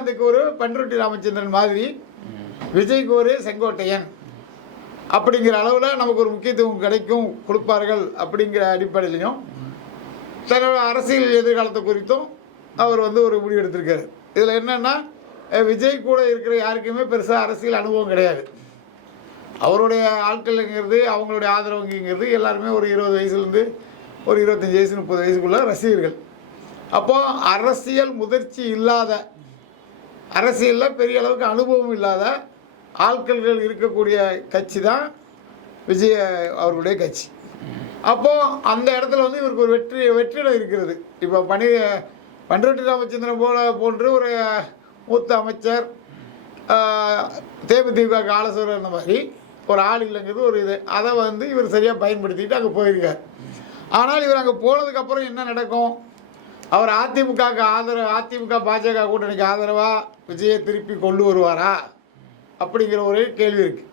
ரஜினிகாந்துக்கு ஒரு பண்ருட்டி ராமச்சந்திரன் மாதிரி, விஜய்க்கு ஒரு செங்கோட்டையன் அப்படிங்கிற அளவில் நமக்கு ஒரு முக்கியத்துவம் கிடைக்கும், கொடுப்பார்கள் அப்படிங்கிற அடிப்படையிலையும் தன்னோட அரசியல் எதிர்காலத்தை குறித்தும் அவர் ஒரு முடிவு எடுத்திருக்காரு. இதில் என்னென்னா, விஜய் கூட இருக்கிற யாருக்குமே பெருசாக அரசியல் அனுபவம் கிடையாது. அவருடைய ஆட்கள்ங்கிறது, அவங்களுடைய ஆதரவுங்கிறது எல்லாருமே ஒரு 20 வயசுலேருந்து ஒரு 25 வயசு 30 வயசுக்குள்ள ரசிகர்கள். அப்போது அரசியல் முதிர்ச்சி இல்லாத, அரசியலில் பெரிய அளவுக்கு அனுபவம் இல்லாத ஆட்கள்கள் இருக்கக்கூடிய கட்சி தான் விஜய் அவர்களுடைய கட்சி. அப்போது அந்த இடத்துல இவருக்கு ஒரு வெற்றிடம் இருக்கிறது. இப்போ பண்ருட்டி ராமச்சந்திரன் போன்று ஒரு மூத்த அமைச்சர், தேமுதிக ஆலோசகர் அந்த மாதிரி ஒரு ஆள் இல்லைங்கிறது ஒரு இது. அதை இவர் சரியாக பயன்படுத்திட்டு அங்கே போயிருக்கார். ஆனால் இவர் அங்கே போனதுக்கப்புறம் என்ன நடக்கும்? அவர் அதிமுகவுக்கு அதிமுக பாஜக கூட்டணிக்கு ஆதரவாக விஜயை திருப்பி கொண்டு வருவாரா அப்படிங்கிற ஒரு கேள்வி இருக்குது.